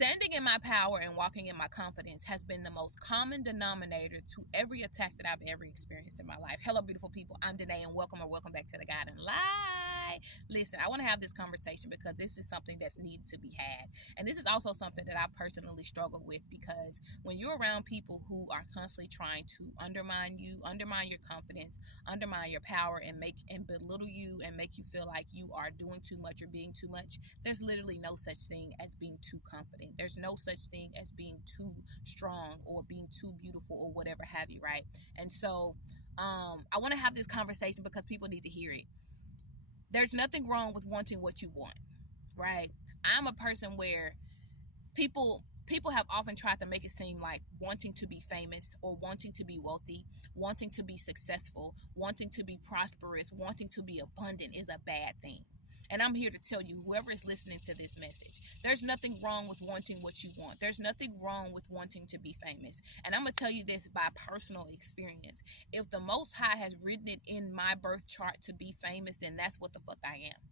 Standing in my power and walking in my confidence has been the most common denominator to every attack that I've ever experienced in my life. Hello, beautiful people. I'm Danae, and welcome back to the Guiding Light. Listen, I want to have this conversation because this is something that's needed to be had. And this is also something that I've personally struggled with, because when you're around people who are constantly trying to undermine you, undermine your confidence, undermine your power, and belittle you and make you feel like you are doing too much or being too much, there's literally no such thing as being too confident. There's no such thing as being too strong or being too beautiful or whatever have you, right? And so I want to have this conversation because people need to hear it. There's nothing wrong with wanting what you want, right? I'm a person where people have often tried to make it seem like wanting to be famous or wanting to be wealthy, wanting to be successful, wanting to be prosperous, wanting to be abundant is a bad thing. And I'm here to tell you, whoever is listening to this message, there's nothing wrong with wanting what you want. There's nothing wrong with wanting to be famous. And I'm going to tell you this by personal experience. If the Most High has written it in my birth chart to be famous, then that's what the fuck I am.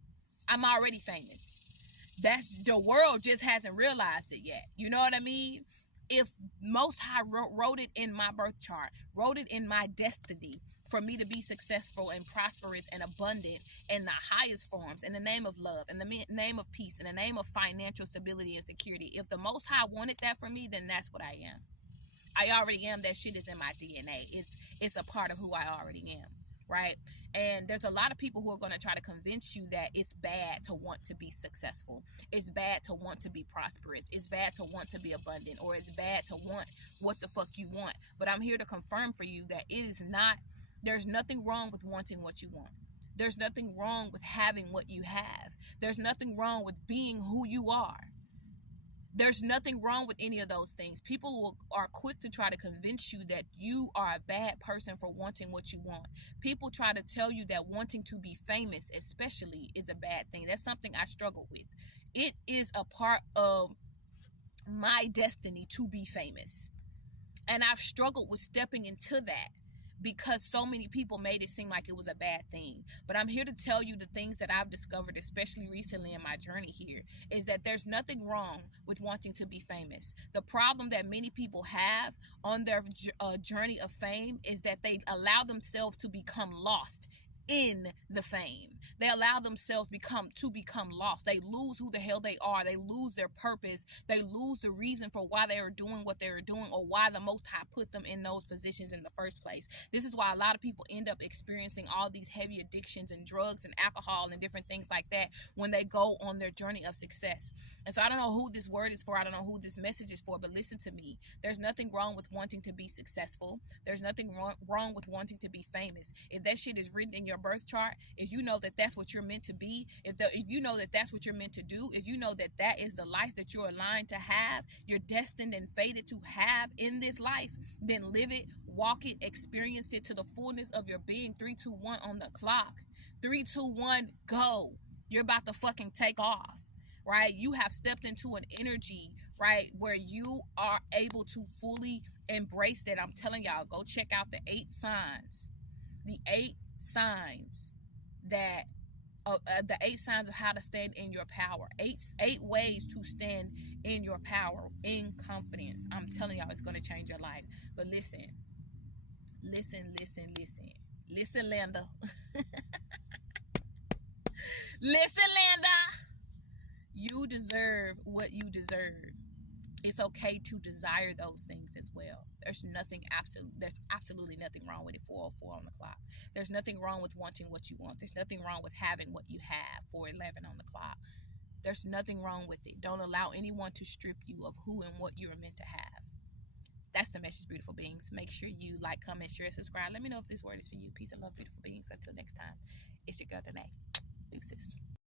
I'm already famous. That's the world just hasn't realized it yet. You know what I mean? If Most High wrote it in my birth chart, wrote it in my destiny for me to be successful and prosperous and abundant in the highest forms, in the name of love, in the name of peace, in the name of financial stability and security, if the Most High wanted that for me, then that's what I am. I already am. That shit is in my DNA. It's a part of who I already am. Right? And there's a lot of people who are going to try to convince you that it's bad to want to be successful. It's bad to want to be prosperous. It's bad to want to be abundant, or it's bad to want what the fuck you want. But I'm here to confirm for you that it is not. There's nothing wrong with wanting what you want. There's nothing wrong with having what you have. There's nothing wrong with being who you are. There's nothing wrong with any of those things. People are quick to try to convince you that you are a bad person for wanting what you want. People try to tell you that wanting to be famous especially is a bad thing. That's something I struggle with. It is a part of my destiny to be famous. And I've struggled with stepping into that, because so many people made it seem like it was a bad thing. But I'm here to tell you the things that I've discovered, especially recently in my journey here, is that there's nothing wrong with wanting to be famous. The problem that many people have on their journey of fame is that they allow themselves to become lost in the fame. They allow themselves to become lost. They lose who the hell they are. They lose their purpose. They lose the reason for why they are doing what they are doing, or why the Most High put them in those positions in the first place. This is why a lot of people end up experiencing all these heavy addictions and drugs and alcohol and different things like that when they go on their journey of success. And so I don't know who this word is for. I don't know who this message is for, but listen to me. There's nothing wrong with wanting to be successful. There's nothing wrong with wanting to be famous. If that shit is written in your birth chart, if you know that that's what you're meant to be, if you know that that's what you're meant to do, if you know that that is the life that you're aligned to have, you're destined and fated to have in this life, then live it, walk it, experience it to the fullness of your being. 3, 2, 1 on the clock. 3, 2, 1, go. You're about to fucking take off. Right? You have stepped into an energy, right, where you are able to fully embrace that. I'm telling y'all, go check out the 8 signs. The 8 signs that the 8 signs of how to stand in your power. 8 ways to stand in your power, in confidence. I'm telling y'all, it's going to change your life. But listen, Linda. Listen, Linda. You deserve what you deserve. It's okay to desire those things as well. There's absolutely nothing wrong with it. 4:04 on the clock. There's nothing wrong with wanting what you want. There's nothing wrong with having what you have. 4:11 on the clock. There's nothing wrong with it. Don't allow anyone to strip you of who and what you are meant to have. That's the message, beautiful beings. Make sure you like, comment, share, subscribe. Let me know if this word is for you. Peace and love, beautiful beings. Until next time, it's your girl Danae. Deuces.